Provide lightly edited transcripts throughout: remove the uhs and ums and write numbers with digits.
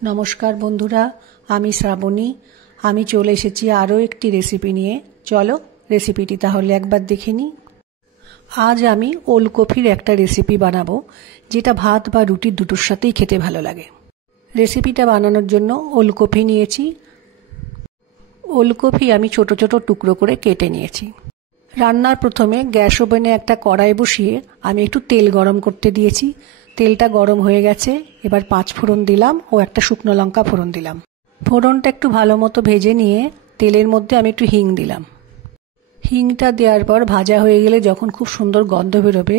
नमस्कार बंधुरा, आमी श्रावणी। आमी चले एसेछि आरो एकटी रेसिपि निये। चलो रेसिपिटी ताहले एकबार देखे निई। आज आमी ओलकपिर एकटा रेसिपि बानाबो जेटा भात बा रुटी दुटोर साथेई खेते भालो लागे। रेसिपिटा बानानोर जोन्नो ओलकपि नियेछि। ओलकपि आमी छोटो छोटो टुकरो करे केटे नियेछि। रान्नार प्रथमे ग्यास ओभेने एकटा कड़ाई बसिए आमी एकटु तेल गरम करते दिएछि। तेलटा गरम हो गेছে। এবার 5 ফোড়ন দিলাম ও একটা শুকনো লঙ্কা ফোড়ন দিলাম। ফোড়নটা একটু ভালোমতো ভেজে নিয়ে তেলের মধ্যে আমি একটু হিং দিলাম। হিংটা দেওয়ার পর ভাজা হয়ে গেলে যখন খুব সুন্দর গন্ধ বেরোবে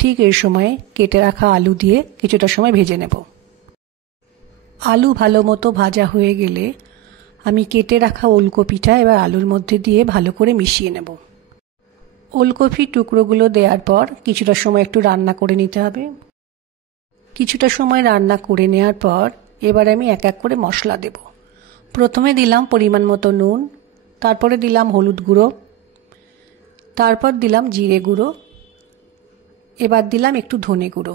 ঠিক এই সময়ে কেটে রাখা আলু দিয়ে কিছুটা সময় ভেজে নেব। আলু ভালোমতো ভাজা হয়ে গেলে আমি কেটে রাখা ওলকপিটা এবার আলুর মধ্যে দিয়ে ভালো করে মিশিয়ে নেব। ওলকপির টুকরোগুলো দেওয়ার পর কিছুটা সময় একটু রান্না করে নিতে হবে। কিছুটা সময় রান্না করে নেওয়ার পর এবার আমি এক এক করে মশলা দেব। প্রথমে দিলাম পরিমাণ মতো নুন, তারপরে দিলাম হলুদ গুঁড়ো, তারপর দিলাম জিরে গুঁড়ো, এবার দিলাম একটু ধনে গুঁড়ো,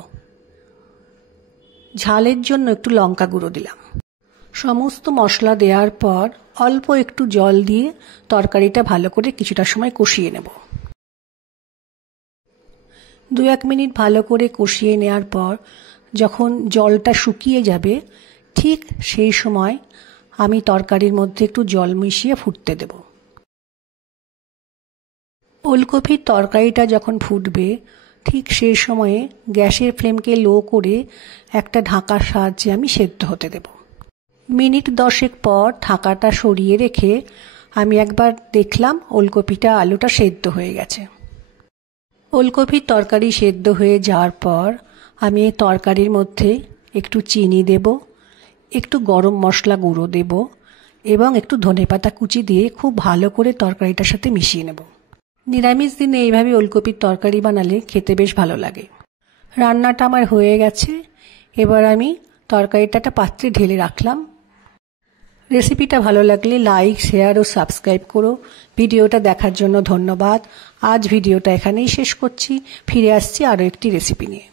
ঝালের জন্য একটু লঙ্কা গুঁড়ো দিলাম। সমস্ত মশলা দেওয়ার পর অল্প একটু জল দিয়ে তরকারিটা ভালো করে কিছুটা সময় কষিয়ে নেব। 2-1 মিনিট ভালো করে কষিয়ে নেওয়ার পর যখন জলটা শুকিয়ে যাবে ঠিক সেই সময় আমি তরকারির মধ্যে একটু জল মিশিয়ে ফুটতে দেব। ওলকপির তরকারিটা যখন ফুটবে ঠিক সেই সময়ে গ্যাসের ফ্লেমকে লো করে একটা ঢাকার সাহায্যে আমি সেদ্ধ হতে দেব। মিনিট 10 পর ঢাকাটা সরিয়ে রেখে আমি একবার দেখলাম ওলকপিটা আলুটা সেদ্ধ হয়ে গেছে। ওলকপির তরকারি সেদ্ধ হয়ে যাওয়ার পর আমি এই তরকারির মধ্যে একটু চিনি দেব, একটু গরম মশলা গুঁড়ো দেব এবং একটু ধনেপাতা কুচি দিয়ে খুব ভালো করে তরকারিটার সাথে মিশিয়ে নেব। নিরামিষ দিনে এইভাবে ওলকপির তরকারি বানালে খেতে বেশ ভালো লাগে। রান্নাটা আমার হয়ে গেছে। এবার আমি তরকারিটা একটা পাত্রে ঢেলে রাখলাম। রেসিপিটা ভালো লাগলে লাইক, শেয়ার ও সাবস্ক্রাইব করো। ভিডিওটা দেখার জন্য ধন্যবাদ। আজ ভিডিওটা এখানেই শেষ করছি। ফিরে আসছি আরও একটি রেসিপি নিয়ে।